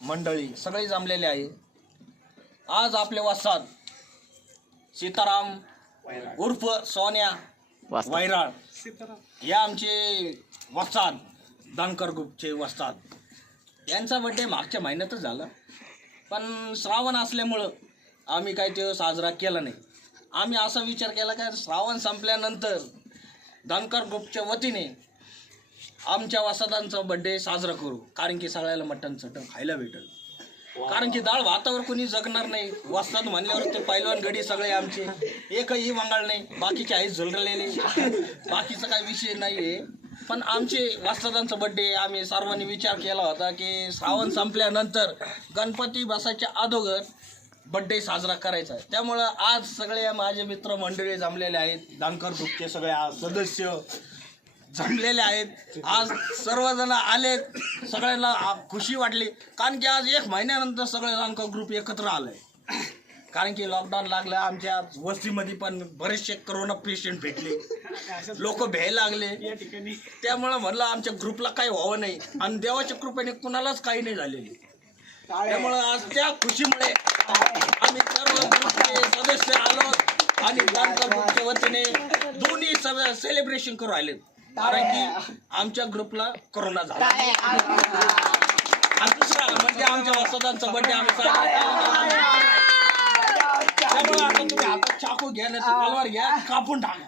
मंडळी सगळे जमलेले आहे। आज आपले वस्ताद सीताराम उर्फ सोन्या वैराळ या आमचे वस्ताद दानकर ग्रुपचे वस्ताद यांचा बर्थडे मागच्या महिन्यातच झाला, पण श्रावण असल्यामुळं आम्ही काही ते साजरा केला नाही। आम्ही असा विचार केला की श्रावण संपल्यानंतर दानकर ग्रुपच्या वतीने आमच्या वस्तादांचा बर्थडे साजरा करू, कारण की सगळ्याला मटण चटण खायला भेटेल। कारण की डाळ भातावर कोणी जगणार नाही। वस्ताद म्हणल्यावर ते पैलवान गडी सगळे आमचे, एकही वंगाळ नाही, बाकीचे आहेत झुललेले, बाकीचा काही विषय नाही आहे। पण आमचे वस्तादांचा बर्थडे आम्ही सर्वांनी विचार केला होता की श्रावण संपल्यानंतर गणपती बसायच्या अगोदर बर्थडे साजरा करायचा आहे। त्यामुळं आज सगळे माझे मित्र मंडळी जमलेले आहेत, दानकर ग्रुपचे सगळे सदस्य जमलेले आहेत। आज सर्वजण आलेत, सगळ्यांना खुशी वाटली, कारण की आज 1 महिन्यानंतर सगळे दानकर ग्रुप एकत्र आले। कारण की लॉकडाऊन लागलं, आमच्या वस्तीमध्ये पण बरेचसे कोरोना पेशंट भेटले, लोक भ्यायला लागले। त्यामुळं म्हणलं आमच्या ग्रुपला काही व्हावं नाही, आणि देवाच्या कृपेने कुणालाच काही नाही झालेले। त्यामुळं आज त्या खुशीमुळे आम्ही सर्व ग्रुपचे सदस्य आलो आणि दानकर ग्रुपच्या वतीने दोन्ही सेलिब्रेशन करू राहिले, कारण की आमच्या ग्रुपला कोरोना झाला। आणि दुसरा म्हणजे आमच्या वस्तादांचा बर्थडे आम्ही त्यामुळे आता तुम्ही हातात चाकू घ्या, तलवार घ्या, कापून टाका।